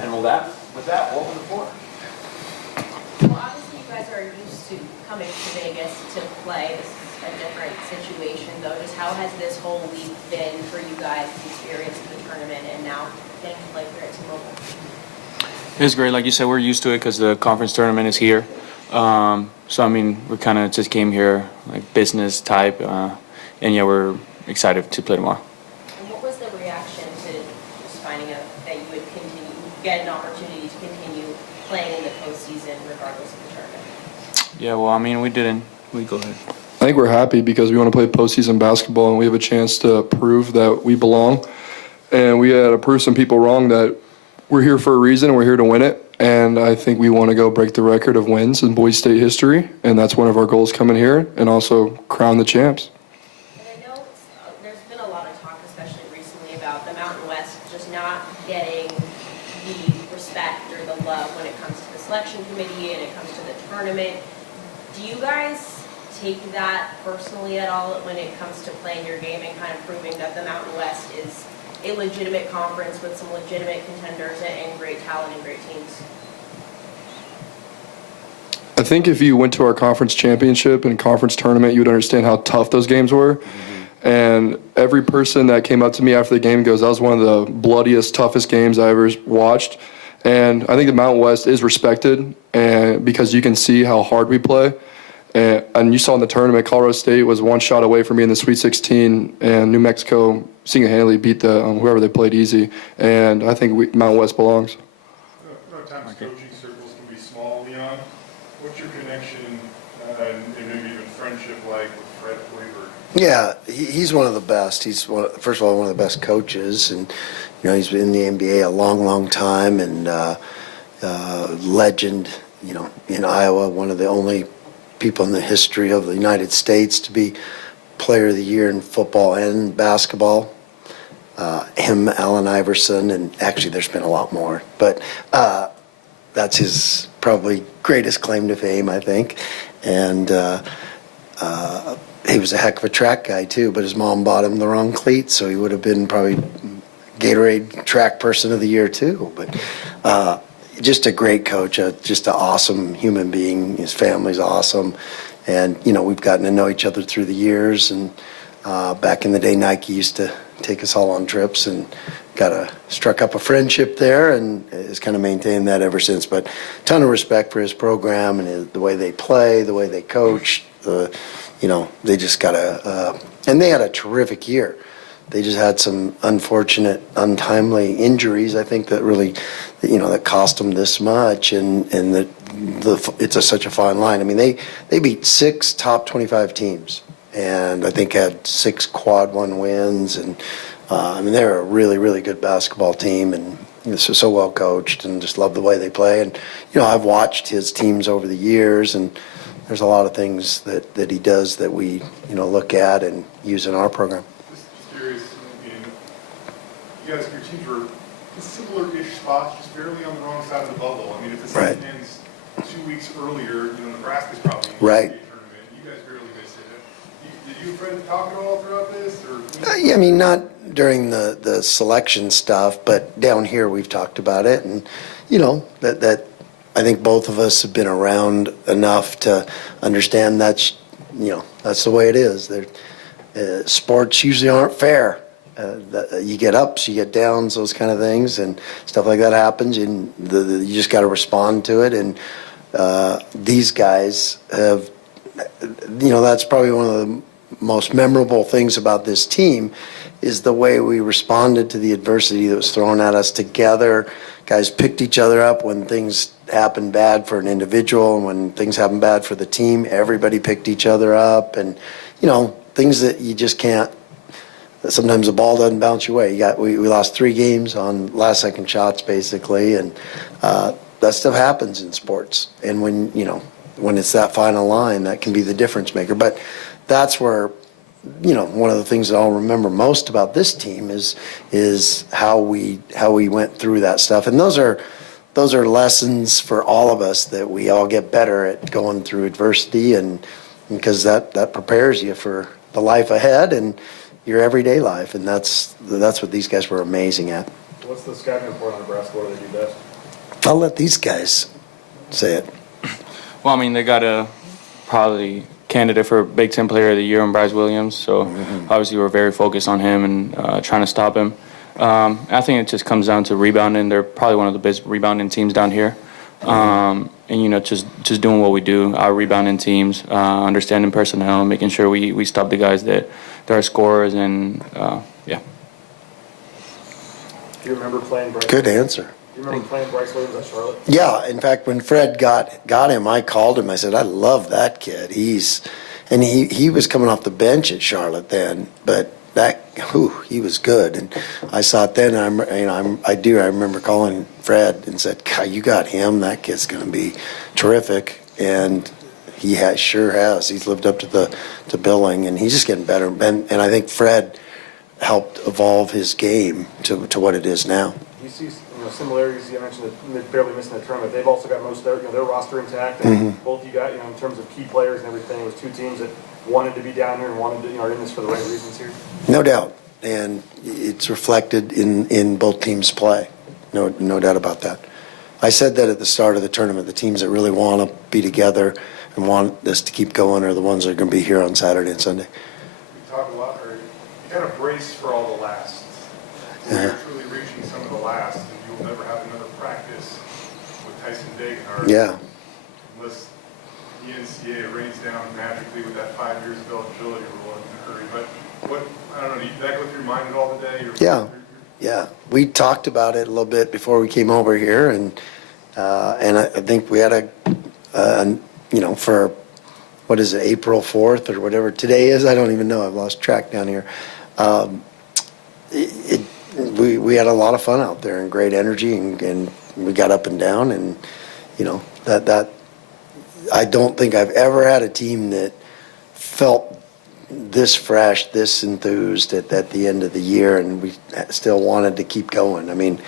And with that, we'll open the floor. Well, obviously you guys are used to coming to Vegas to play. This is a different situation, though. Just how has this whole week been for you guys, the experience of the tournament, and now getting to play here at T-Mobile? It's great. Like you said, we're used to it because the conference tournament is here. So, I mean, we kind of just came here like business type. And, yeah, we're excited to play tomorrow. And what was the reaction to just finding out that you would get an opportunity to continue playing in the postseason regardless of the tournament? Yeah, well, I mean, we go ahead. I think we're happy because we want to play postseason basketball and we have a chance to prove that we belong. And we had to prove some people wrong that we're here for a reason and we're here to win it. And I think we want to go break the record of wins in Boise-State history. And that's one of our goals coming here, and also crown the champs. And I know there's been a lot of talk, especially recently, about the Mountain West just not getting the respect or the love when it comes to the selection committee and it comes to the tournament. Do you guys take that personally at all when it comes to playing your game and kind of proving that the Mountain West is a legitimate conference with some legitimate contenders and great talent and great teams? I think if you went to our conference championship and conference tournament, you would understand how tough those games were. Mm-hmm. And every person that came up to me after the game goes, that was one of the bloodiest, toughest games I ever watched. And I think the Mountain West is respected, and because you can see how hard we play. And you saw in the tournament, Colorado State was one shot away from being in the Sweet 16, and New Mexico single-handedly beat whoever they played easy. And I think Mountain West belongs. Times coaching circles can be small, Leon. What's your connection and maybe even friendship like with Fred Hoiberg? Yeah, he's one of the best. He's first of all one of the best coaches, and he's been in the NBA a long, long time, and legend. In Iowa, one of the only people in the history of the United States to be Player of the Year in football and basketball. Him, Allen Iverson, and actually there's been a lot more, but that's his probably greatest claim to fame, I think. And he was a heck of a track guy too, but his mom bought him the wrong cleats, so he would have been probably Gatorade Track Person of the Year too. But just a great coach, just an awesome human being. His family's awesome, and we've gotten to know each other through the years. And back in the day, Nike used to take us all on trips, and struck up a friendship there, and has kind of maintained that ever since. But ton of respect for his program and the way they play, the way they coach. They just and they had a terrific year. They just had some unfortunate, untimely injuries, I think, that really, that cost them this much. And it's such a fine line. I mean, they beat 6 top 25 teams, and I think had 6 quad 1 wins. And they're a really, really good basketball team, and so well coached, and just love the way they play. And I've watched his teams over the years, and there's a lot of things that he does that we look at and use in our program. Just curious, you guys, your teams were in similar-ish spots, just barely on the wrong side of the bubble. I mean, if the season ends 2 weeks earlier, Nebraska's probably in the tournament. You guys barely missed it. Did you and Fred talk at all throughout this? Or Not during the selection stuff, but down here we've talked about it, and that I think both of us have been around enough to understand that's the way it is. Sports usually aren't fair. You get ups, you get downs, those kind of things, and stuff like that happens, and you just got to respond to it. And these guys have, that's probably one of the most memorable things about this team is the way we responded to the adversity that was thrown at us together. Guys picked each other up when things happened bad for an individual, and when things happened bad for the team, everybody picked each other up. And things that you just can't. Sometimes the ball doesn't bounce your way. We lost 3 games on last second shots basically, and that stuff happens in sports. And when it's that final line, that can be the difference maker. But that's where one of the things that I'll remember most about this team is how we went through that stuff. And those are lessons for all of us, that we all get better at going through adversity, and because that prepares you for the life ahead and your everyday life. And that's what these guys were amazing at. What's the scouting report on Nebraska? What do they do best? I'll let these guys say it. Well, I mean, they got a probably candidate for Big Ten Player of the Year in Bryce Williams, so obviously we're very focused on him and trying to stop him. I think it just comes down to rebounding. They're probably one of the best rebounding teams down here. And, you know, just doing what we do, our rebounding teams, understanding personnel, making sure we stop the guys that are scorers, and, yeah. Do you remember playing Bryce? Good answer. Do you remember playing Bryce Williams at Charlotte? Yeah, in fact, when Fred got him, I called him. I said, I love that kid. He was coming off the bench at Charlotte then, but he was good. And I saw it then. I remember calling Fred and said, God, you got him. That kid's going to be terrific. And he sure has. He's lived up to billing, and he's just getting better. And I think Fred helped evolve his game to what it is now. You see, similarities. You mentioned that they're barely missing the tournament. They've also got most of their roster intact, and both you got, in terms of key players and everything. It was two teams that wanted to be down here and wanted to, are in this for the right reasons here. No doubt, and it's reflected in both teams' play. No doubt about that. I said that at the start of the tournament. The teams that really want to be together and want this to keep going are the ones that are going to be here on Saturday and Sunday. We talk a lot, or you got to brace for all the lasts. You're truly reaching some of the last, and you'll never have another practice with Tyson Dagenhart. Yeah. Unless the NCAA rains down magically with that 5 years of eligibility rule in a hurry. But I don't know, did that go through your mind at all today? Yeah. We talked about it a little bit before we came over here, and I think we had for, what is it, April 4th or whatever today is? I don't even know. I've lost track down here. We had a lot of fun out there and great energy, and we got up and down, and that I don't think I've ever had a team that felt this fresh, this enthused at the end of the year, and we still wanted to keep going. I mean,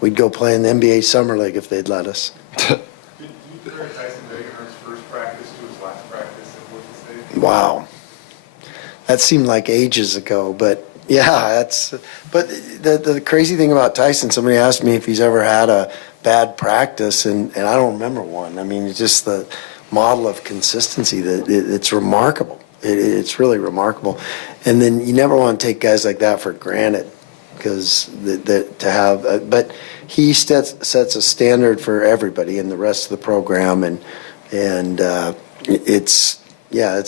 we'd go play in the NBA Summer League if they'd let us. Did you compare Tyson Dagenhart's first practice to his last practice at Boise-State? Wow. That seemed like ages ago, but yeah, but the crazy thing about Tyson, somebody asked me if he's ever had a bad practice, and I don't remember one. I mean, it's just the model of consistency that it's remarkable. It's really remarkable. And then you never want to take guys like that for granted, because but he sets a standard for everybody in the rest of the program, and it's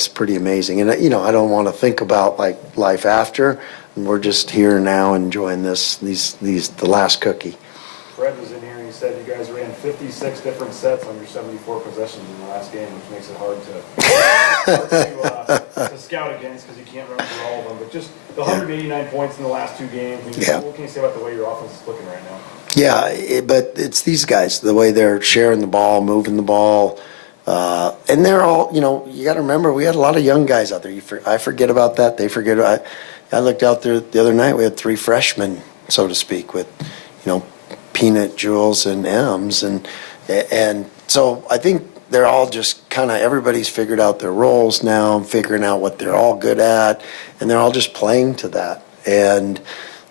pretty amazing. And I don't want to think about like life after. We're just here now enjoying the last cookie. Fred was in here and he said you guys ran 56 different sets on your 74 possessions in the last game, which makes it hard to scout against because you can't run through all of them. But just the 189 points in the last two games. I mean, what can you say about the way your offense is looking right now? Yeah, but it's these guys, the way they're sharing the ball, moving the ball. And they're all, you got to remember, we had a lot of young guys out there. I forget about that. They forget. I looked out there the other night. We had 3 freshmen, so to speak, with, Peanut, Jules, and Ems. And so I think they're all just kind of, everybody's figured out their roles now, figuring out what they're all good at, and they're all just playing to that. And,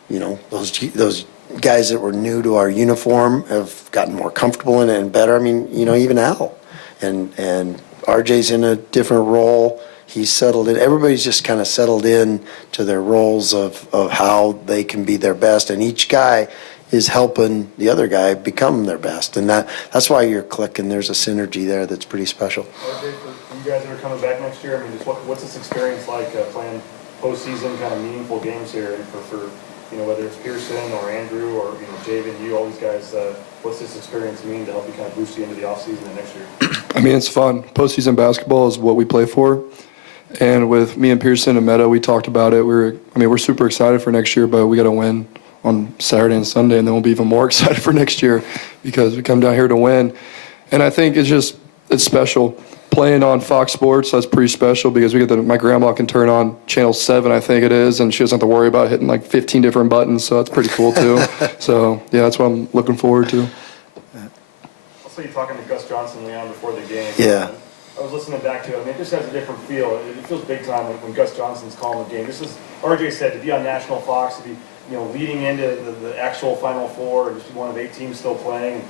those guys that were new to our uniform have gotten more comfortable in it and better. I mean, even Al. And RJ's in a different role. He's settled in. Everybody's just kind of settled in to their roles of how they can be their best. And each guy is helping the other guy become their best. And that's why you're clicking. There's a synergy there that's pretty special. RJ, for you guys that are coming back next year, I mean, just what's this experience like playing postseason kind of meaningful games here? And for whether it's Pearson or Andrew or, Javen, you, all these guys, what's this experience mean to help you kind of boost you into the offseason and next year? I mean, it's fun. Postseason basketball is what we play for. And with me and Pearson and Meta, we talked about it. We're super excited for next year, but we got to win on Saturday and Sunday, and then we'll be even more excited for next year because we come down here to win. And I think it's special. Playing on Fox Sports, that's pretty special because my grandma can turn on Channel 7, I think it is, and she doesn't have to worry about hitting like 15 different buttons, so that's pretty cool too. So, yeah, that's what I'm looking forward to. I saw you talking to Gus Johnson, Leon, before the game. Yeah. I was listening back to it. I mean, it just has a different feel. It feels big time when Gus Johnson's calling the game. This is, RJ said, to be on National Fox, to be leading into the actual Final Four, and just one of 8 teams still playing,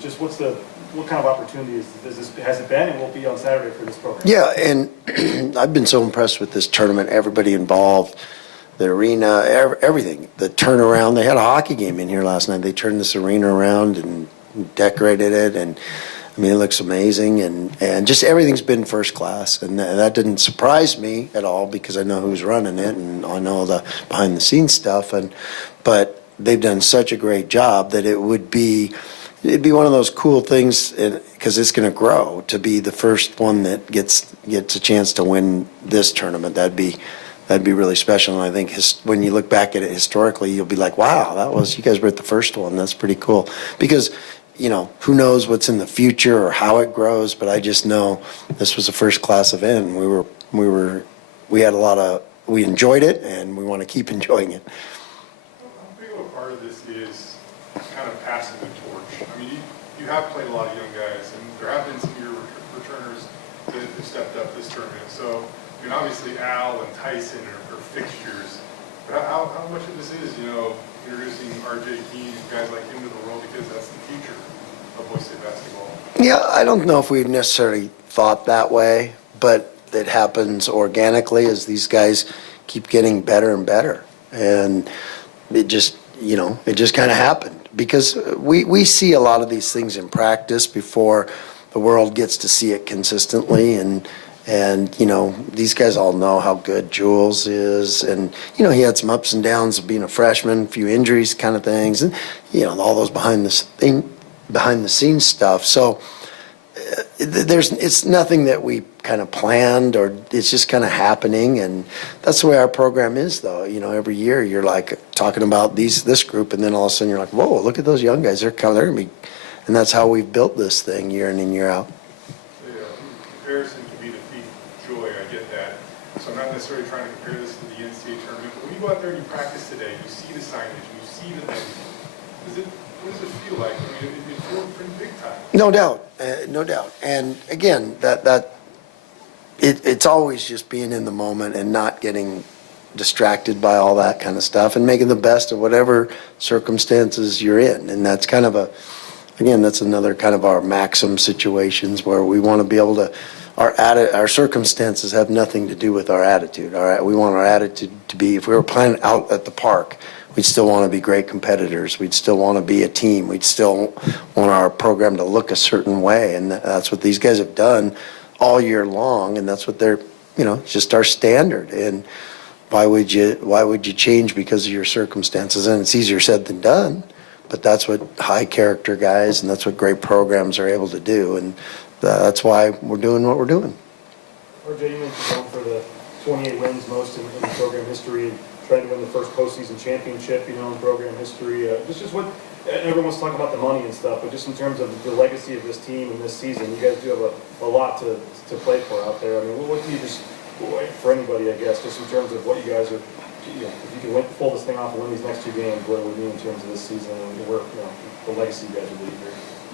just what kind of opportunities has it been and will be on Saturday for this program? Yeah, and I've been so impressed with this tournament, everybody involved, the arena, everything, the turnaround. They had a hockey game in here last night. They turned this arena around and decorated it, and I mean, it looks amazing, and just everything's been first class, and that didn't surprise me at all because I know who's running it and I know the behind the scenes stuff, but they've done such a great job that it'd be one of those cool things, because it's going to grow to be the first one that gets a chance to win this tournament. That'd be really special, and I think when you look back at it historically, you'll be like, wow, you guys were at the first one. That's pretty cool, because who knows what's in the future or how it grows, but I just know this was a first class event, and we enjoyed it, and we want to keep enjoying it. How big of a part of this is kind of passing the torch? I mean, you have played a lot of young guys, and there have been some of your returners that have stepped up this tournament. So, I mean, obviously Al and Tyson are fixtures, but how much of this is, introducing RJ Keene and guys like him to the world, because that's the future of boise-state basketball? Yeah, I don't know if we've necessarily thought that way, but it happens organically as these guys keep getting better and better. And it just kind of happened, because we see a lot of these things in practice before the world gets to see it consistently. And these guys all know how good Jules is, and he had some ups and downs of being a freshman, a few injuries kind of things, and all those behind the scenes stuff. So it's nothing that we kind of planned, or it's just kind of happening, and that's the way our program is, though. Every year you're like talking about this group, and then all of a sudden you're like, whoa, look at those young guys, they're gonna be, and that's how we've built this thing year in and year out. Comparison can be the thief of joy, I get that. So I'm not necessarily trying to compare this to the NCAA tournament, but when you go out there and you practice today, you see the signage, you see the things, what does it feel like? I mean, it feels pretty big time. No doubt. And again, it's always just being in the moment and not getting distracted by all that kind of stuff, and making the best of whatever circumstances you're in. And that's kind of that's another kind of our maxim situations, where we want to be able to, our circumstances have nothing to do with our attitude. All right, we want our attitude to be, if we were playing out at the park, we'd still want to be great competitors. We'd still want to be a team. We'd still want our program to look a certain way, and that's what these guys have done all year long, and that's what they're, just our standard. And why would you change because of your circumstances? And it's easier said than done, but that's what high character guys and that's what great programs are able to do, and that's why we're doing what we're doing. RJ, you mentioned going for the 28 wins, most in program history, and trying to win the first postseason championship, in program history. Just what everyone's talking about, the money and stuff, but just in terms of the legacy of this team and this season, you guys do have a lot to play for out there. I mean, what do you just, for anybody, I guess, just in terms of what you guys are, if you could pull this thing off and win these next 2 games, what it would mean in terms of this season and where, the legacy you guys would leave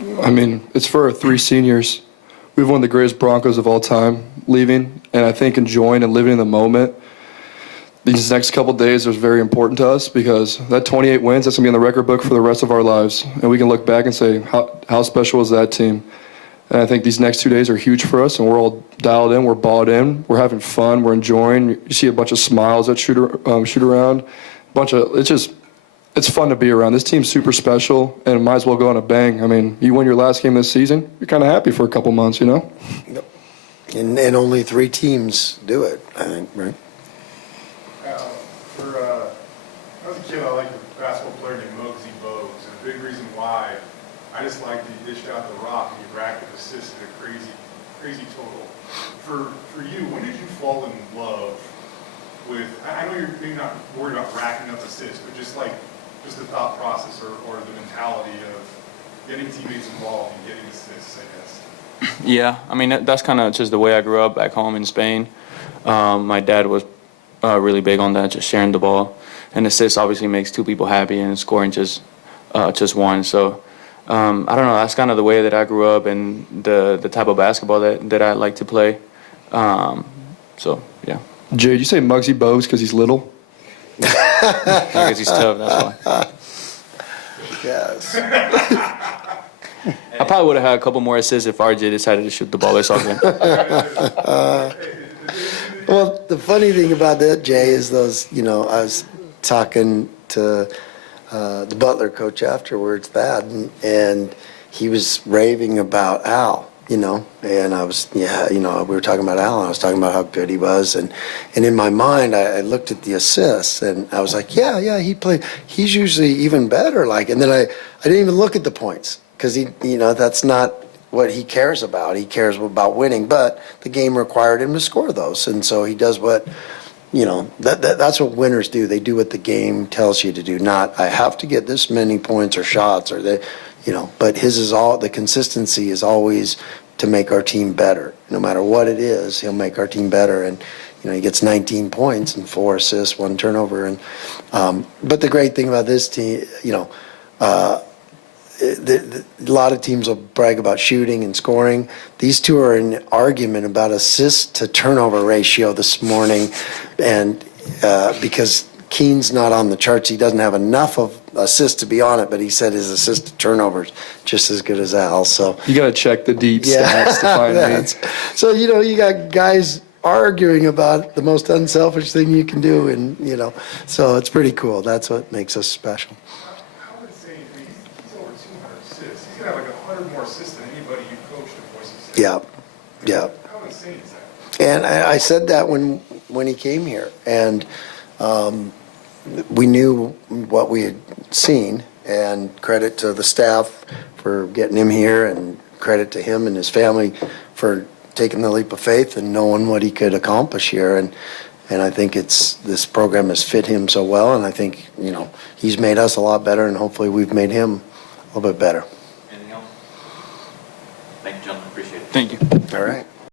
here? I mean, it's for our 3 seniors. We've one of the greatest Broncos of all time leaving, and I think enjoying and living in the moment. These next couple days are very important to us, because that 28 wins, that's going to be in the record book for the rest of our lives. And we can look back and say, how special was that team? And I think these next 2 days are huge for us, and we're all dialed in, we're bought in, we're having fun, we're enjoying. You see a bunch of smiles that shoot around. It's fun to be around. This team's super special, and might as well go on a bang. I mean, you win your last game this season, you're kind of happy for a couple months, Yep. And only 3 teams do it, I think, right? When I was a kid, I liked a basketball player named Muggsy Bogues, and a big reason why, I just liked that he dished out the rock and he racked up assists at a crazy total. For you, when did you fall in love with, I know you're maybe not worried about racking up assists, but just the thought process or the mentality of getting teammates involved and getting assists, I guess. Yeah, I mean, that's kind of just the way I grew up back home in Spain. My dad was really big on that, just sharing the ball. And assists obviously makes 2 people happy, and scoring just one. So I don't know, that's kind of the way that I grew up, and the type of basketball that I like to play. So, yeah. Jay, did you say Muggsy Bogues because he's little? Because he's tough, that's why. Yes. I probably would have had a couple more assists if RJ decided to shoot the ball or something. Well, the funny thing about that, Jay, is those, I was talking to the Butler coach afterwards, Thad, and he was raving about Al, and I was, we were talking about Al, and I was talking about how good he was, and in my mind, I looked at the assists, and I was like, yeah, he's usually even better, and then I didn't even look at the points, because that's not what he cares about. He cares about winning, but the game required him to score those, and so he does what, that's what winners do. They do what the game tells you to do, not I have to get this many points or shots, or but his is all, the consistency is always to make our team better. No matter what it is, he'll make our team better, and he gets 19 points and 4 assists, 1 turnover, and but the great thing about this team, a lot of teams will brag about shooting and scoring. These two are in an argument about assist to turnover ratio this morning, and because Keene's not on the charts, he doesn't have enough of assists to be on it, but he said his assist to turnovers just as good as Al. So You got to check the deep stats to find that's- So you got guys arguing about the most unselfish thing you can do, and so it's pretty cool. That's what makes us special. How would it say, he's over 200 assists. He's gonna have like 100 more assists than anybody you coached at Boise-State. Yeah. How insane is that? And I said that when he came here, and we knew what we had seen, and credit to the staff for getting him here, and credit to him and his family for taking the leap of faith and knowing what he could accomplish here. And I think this program has fit him so well, and I think he's made us a lot better, and hopefully we've made him a little bit better. Anything else? Thank you, gentlemen, appreciate it. Thank you. All right.